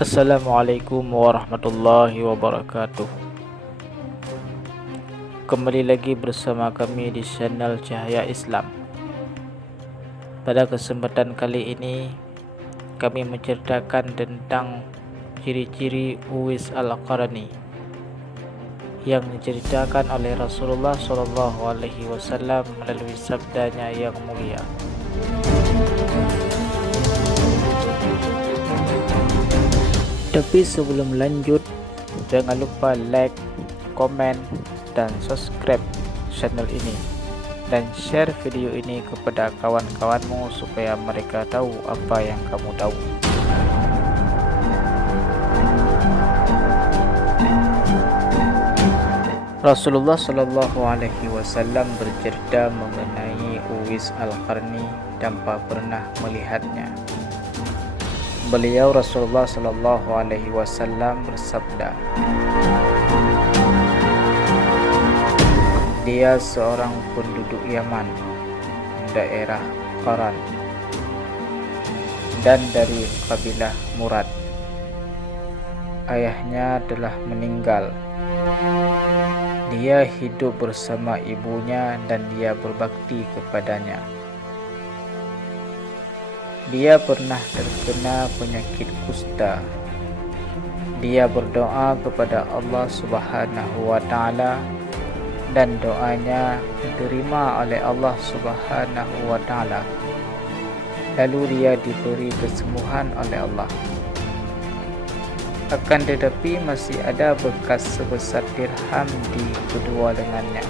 Assalamualaikum warahmatullahi wabarakatuh. Kembali lagi bersama kami di channel Cahaya Islam. Pada kesempatan kali ini kami menceritakan tentang ciri-ciri Uwais Al-Qarni yang diceritakan oleh Rasulullah SAW melalui sabdanya yang mulia. Tapi sebelum lanjut, jangan lupa like, komen, dan subscribe channel ini dan share video ini kepada kawan-kawanmu supaya mereka tahu apa yang kamu tahu. Rasulullah SAW bercerita mengenai Uwais Al-Qarni tanpa pernah melihatnya. Beliau Rasulullah SAW bersabda, dia seorang penduduk Yaman, daerah Qaran, dan dari kabilah Murad. Ayahnya telah meninggal. Dia hidup bersama ibunya dan dia berbakti kepadanya. Dia pernah terkena penyakit kusta. Dia berdoa kepada Allah Subhanahu wa Ta'ala dan doanya diterima oleh Allah Subhanahu wa Ta'ala. Lalu dia diberi kesembuhan oleh Allah. Akan tetapi masih ada bekas sebesar dirham di kedua lengannya.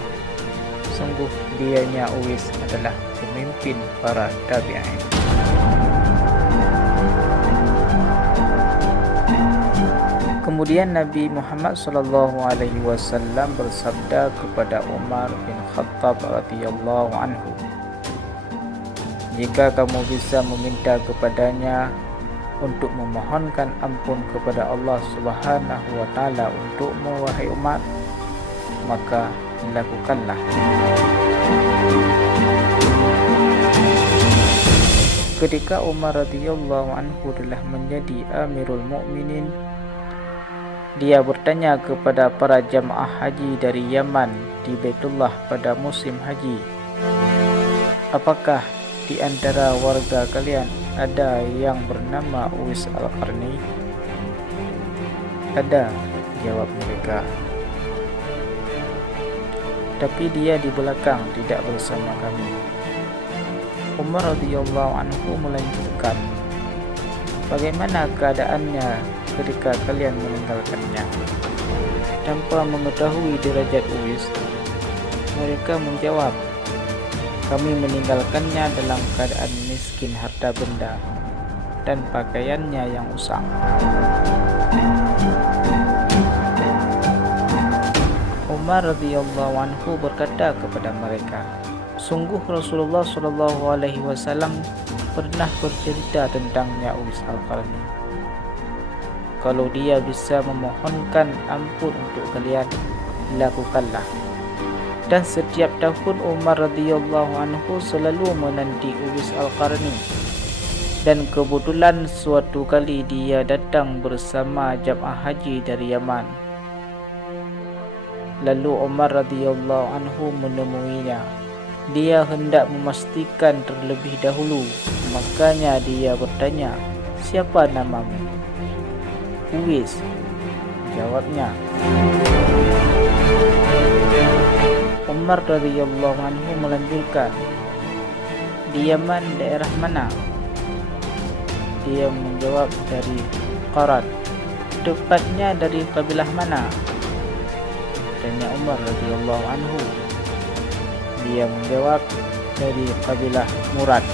Sungguh dianya Uwais adalah pemimpin para tabi'in. Kemudian Nabi Muhammad SAW bersabda kepada Umar bin Khattab radhiyallahu anhu, jika kamu bisa meminta kepadanya untuk memohonkan ampun kepada Allah Subhanahu wa Ta'ala untukmu wahai Umar, maka lakukanlah. Ketika Umar radhiyallahu anhu telah menjadi Amirul Mukminin, dia bertanya kepada para jamaah haji dari Yaman di Baitullah pada musim haji, apakah di antara warga kalian ada yang bernama Uwais Al-Qarni? Ada, jawab mereka. Tapi dia di belakang, tidak bersama kami. Umar radhiyallahu anhu melanjutkan, bagaimana keadaannya ketika kalian meninggalkannya? Tanpa mengetahui derajat Uwais, mereka menjawab, kami meninggalkannya dalam keadaan miskin harta benda dan pakaiannya yang usang. Umar radhiyallahu anhu berkata kepada mereka, sungguh Rasulullah SAW pernah bercerita tentangnya Uwais Al-Qarni. Kalau dia bisa memohonkan ampun untuk kalian, lakukanlah. Dan setiap tahun Umar radhiyallahu anhu selalu menanti Uwais Al-Qarni. Dan kebetulan suatu kali dia datang bersama jamaah haji dari Yaman. Lalu Umar radhiyallahu anhu menemuinya. Dia hendak memastikan terlebih dahulu. Makanya dia bertanya, siapa namamu? Uwais, jawabnya. Umar radhiyallahu anhu melanjutkan, di Yaman daerah mana? Dia menjawab, dari Qaran. Tepatnya dari kabilah mana? Tanya Umar radhiyallahu anhu. Dia menjawab, dari kabilah Murad.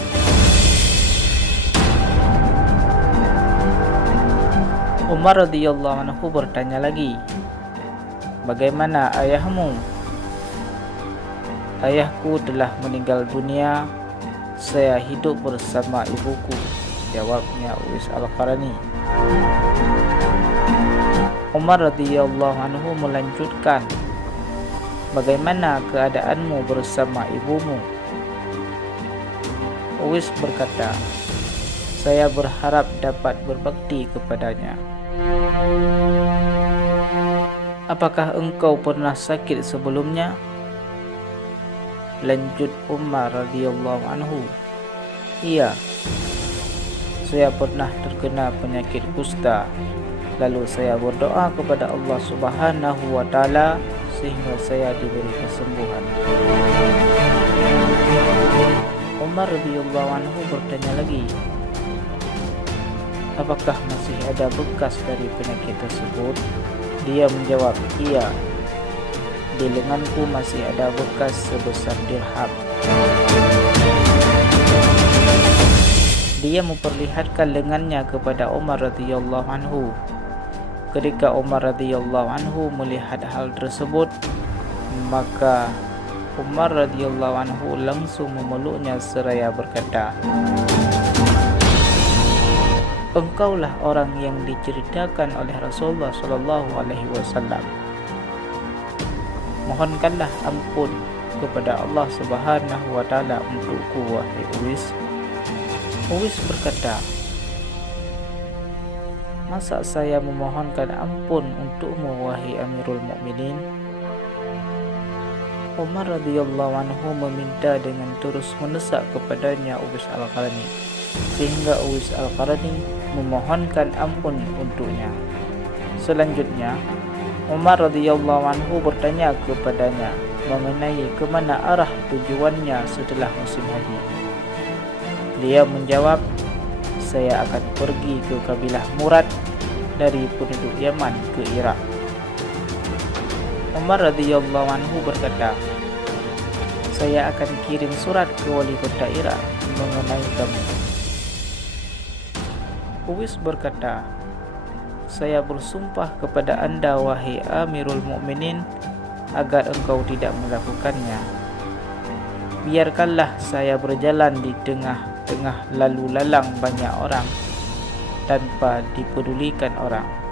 Umar radhiyallahu anhu bertanya lagi, bagaimana ayahmu? Ayahku telah meninggal dunia, saya hidup bersama ibuku, jawabnya Uwais Al-Qarni. Umar radhiyallahu anhu melanjutkan, bagaimana keadaanmu bersama ibumu? Uwais berkata, saya berharap dapat berbakti kepadanya. Apakah engkau pernah sakit sebelumnya? Lanjut Umar radhiyallahu anhu, iya, saya pernah terkena penyakit kusta. Lalu saya berdoa kepada Allah Subhanahu wa taala sehingga saya diberi kesembuhan. Umar radhiyallahu anhu bertanya lagi, apakah masih ada bekas dari penyakit tersebut? Dia menjawab, iya, di lenganku masih ada bekas sebesar dirham. Dia memperlihatkan lengannya kepada Umar radhiyallahu anhu. Ketika Umar radhiyallahu anhu melihat hal tersebut, maka Umar radhiyallahu anhu langsung memeluknya seraya berkata, engkaulah orang yang diceritakan oleh Rasulullah sallallahu alaihi wasallam. Mohonkanlah ampun kepada Allah Subhanahu wa taala untukku, wahai Uwais. Uwais berkata, masa saya memohonkan ampun untukmu, wahai Amirul Mukminin? Umar radhiyallahu anhu meminta dengan terus mendesak kepadanya Uwais Al-Qarni, sehingga Uwais Al-Qarni memohonkan ampun untuknya. Selanjutnya, Umar radhiyallahu anhu bertanya kepadanya mengenai ke mana arah tujuannya setelah musim haji. Dia menjawab, saya akan pergi ke kabilah Murad dari penduduk Yaman ke Irak. Umar radhiyallahu anhu berkata, saya akan kirim surat ke wali kota Irak mengenai kamu. Uwais berkata, saya bersumpah kepada anda, wahai Amirul Mukminin, agar engkau tidak melakukannya. Biarkanlah saya berjalan di tengah-tengah lalu lalang banyak orang tanpa dipedulikan orang.